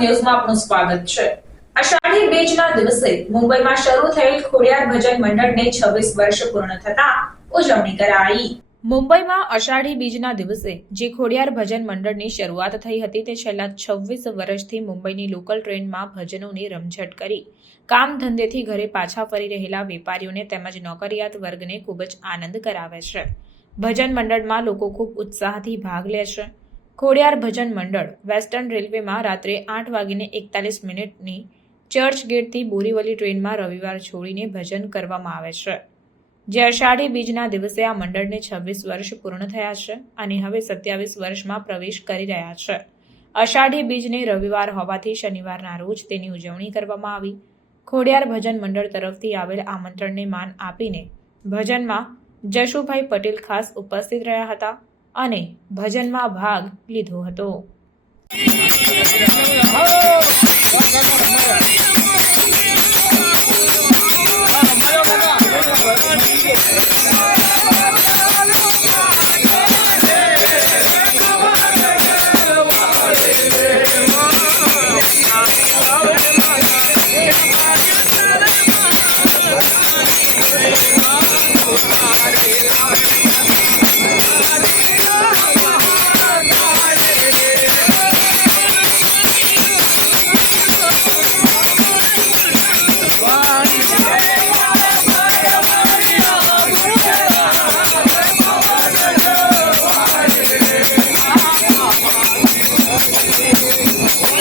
ન્યૂઝમાં આપનું સ્વાગત છે. અષાઢી બીજના દિવસે મુંબઈમાં શરૂ થયેલ ખોડિયાર ભજન મંડળને છવ્વીસ વર્ષ પૂર્ણ થતા ઉજવણી કરાઈ. મુંબઈમાં અષાઢી બીજના દિવસે જે ખોડિયાર ભજન મંડળની શરૂઆત થઈ હતી તે છેલ્લા છવ્વીસ વર્ષથી મુંબઈની લોકલ ટ્રેનમાં ભજનોની રમઝટ કરી. કામ ધંધેથી ઘરે પાછા ફરી રહેલા વેપારીઓને તેમજ નોકરિયાત વર્ગને ખૂબ જ આનંદ કરાવે છે. ભજન મંડળમાં લોકો ખૂબ ઉત્સાહથી ભાગ લે છે. ખોડિયાર ભજન મંડળ, વેસ્ટર્ન રેલવેમાં રાત્રે આઠ વાગીને એકતાલીસ મિનિટની ચર્ચ ગેટથી બોરીવલી ટ્રેનમાં રવિવાર છોડીને ભજન કરવામાં આવે છે. જે અષાઢી બીજના દિવસે આ મંડળને છવ્વીસ વર્ષ પૂર્ણ થયા છે અને હવે સત્યાવીસ વર્ષમાં પ્રવેશ કરી રહ્યા છે. અષાઢી બીજને રવિવાર હોવાથી શનિવારના રોજ તેની ઉજવણી કરવામાં આવી. ખોડિયાર ભજન મંડળ તરફથી આવેલ આમંત્રણને માન આપીને ભજનમાં જશુભાઈ પટેલ ખાસ ઉપસ્થિત રહ્યા હતા. અને ભજનમાં ભાગ લીધો હતો Oh, Thank you.